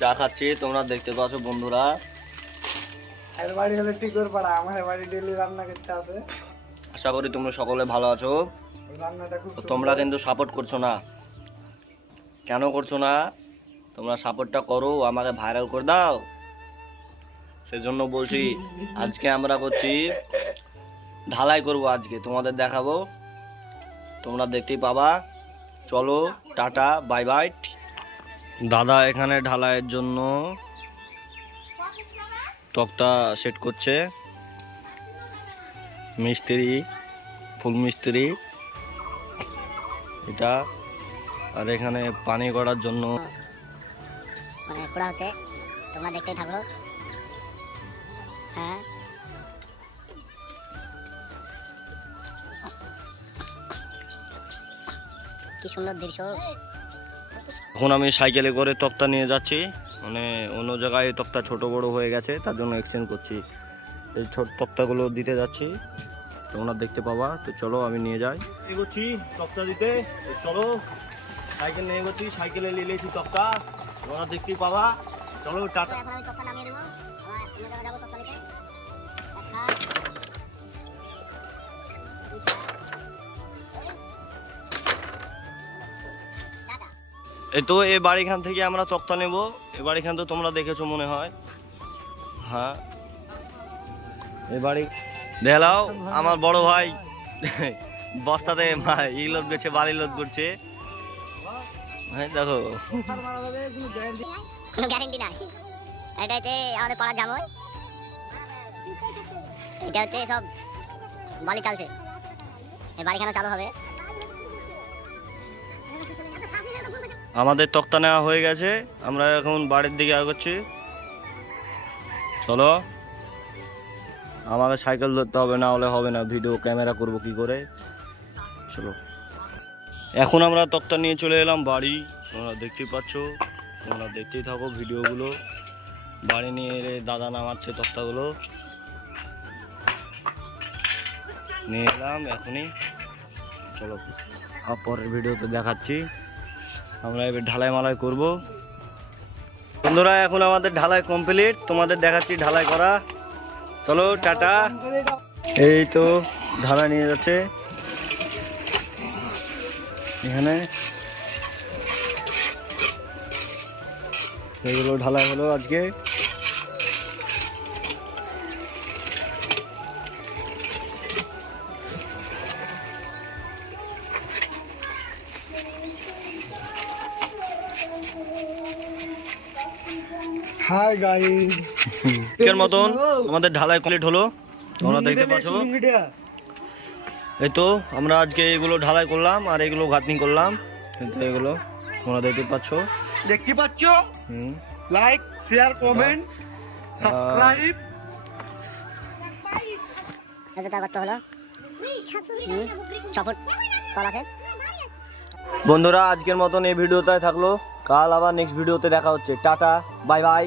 চা খাচ্ছি, তোমরা দেখতে পাচ্ছ বন্ধুরা। এর বাড়ি হলো টিকর পাড়া, আমার বাড়ি ডেলি রান্না করতে আসে। আশা করি তোমরা সকলে ভালো আছো। রান্নাটা খুব তোমরা কিন্তু সাপোর্ট করছো না, কেন করছো না? তোমরা সাপোর্টটা করো, আমাকে ভাইরাল করে দাও। সেজন্য বলছি আজকে আমরা করছি ঢালাই করব, আজকে তোমাদের দেখাবো, তোমরা দেখতেই পাবা। চলো টাটা বাই বাই। দাদা এখানে ঢালাইয়ের জন্য তক্তা সেট করছে, মিস্ত্রি, ফুল মিস্ত্রি এটা। আর এখানে পানি করার জন্য মানে খোঁড়া হচ্ছে, তোমরা দেখতেই থাকো। হ্যাঁ, কি সুন্দর দৃশ্য। এখন আমি সাইকেলে করে তক্তা নিয়ে যাচ্ছি, মানে অন্য জায়গায় তক্তা ছোট বড় হয়ে গেছে, তার জন্য এক্সচেঞ্জ করছি। এই ছোট তক্তাগুলো দিতে যাচ্ছি, তোমরা দেখতে পাবা। তো চলো আমি নিয়ে যাই, এগোচ্ছি তক্তা দিতে। তো চলো সাইকেল নিয়ে এগোচ্ছি, সাইকেলে নিয়েছি তক্তা, তোমরা দেখতেই পাবা। চলো টাটা। এখন আমি তক্তা নামিয়ে দেবো, আমার অন্য জায়গায় যাবো তক্তা নিতে। এই তো এই বাড়িখান থেকে আমরা তক্তা নেব। এই বাড়িখান তো তোমরা দেখেছো মনে হয়। হ্যাঁ, এই বাড়ি দেখাও আমার বড় ভাই বস্তাতে ই লোড করছে, বাড়ি লোড করছে। হ্যাঁ দেখো, কোনো গ্যারেন্টি নাই। এটা হচ্ছে আমাদের পাড়ার জামই, এটা হচ্ছে সব বালি চালছে, এই বাড়িখানা চালু হবে। আমাদের তক্তা নেওয়া হয়ে গেছে, আমরা এখন বাড়ির দিকে এগোচ্ছি। চলো, আমাকে সাইকেল ধরতে হবে, না হলে হবে না, ভিডিও ক্যামেরা করব কি করে। চলো, এখন আমরা তক্তা নিয়ে চলে এলাম বাড়ি, তোমরা দেখতেই পাচ্ছ, তোমরা দেখতেই থাকো ভিডিওগুলো। বাড়ি নিয়ে এলে দাদা নামাচ্ছে তক্তাগুলো, নিয়ে এলাম এখনই। চলো পরের ভিডিওতে দেখাচ্ছি, আমরা এবার ঢালাই মালাই করব। বন্ধুরা এখন আমাদের ঢালাই কমপ্লিট, তোমাদের দেখাচ্ছি ঢালাই করা। চলো টাটা। এই তো ঢালাই নিয়ে যাচ্ছে এখানে, এগুলো ঢালাই হলো আজকে। হাই গাইস, এর মতন আমাদের ঢালাই কমপ্লিট হলো, তোমরা দেখতে পাচ্ছ। এই তো আমরা আজকে এগুলো ঢালাই করলাম আর এগুলো গাঁথনি করলাম, কিন্তু এগুলো তোমরা দেখতে পাচ্ছ। Like share comment subscribe. এটা করতে হলো 6 ফুট তল আছে। বন্ধুরা আজকের মতন এই ভিডিওটাই থাকলো, কাল আবার নেক্সট ভিডিওতে দেখা হচ্ছে। Tata bye bye.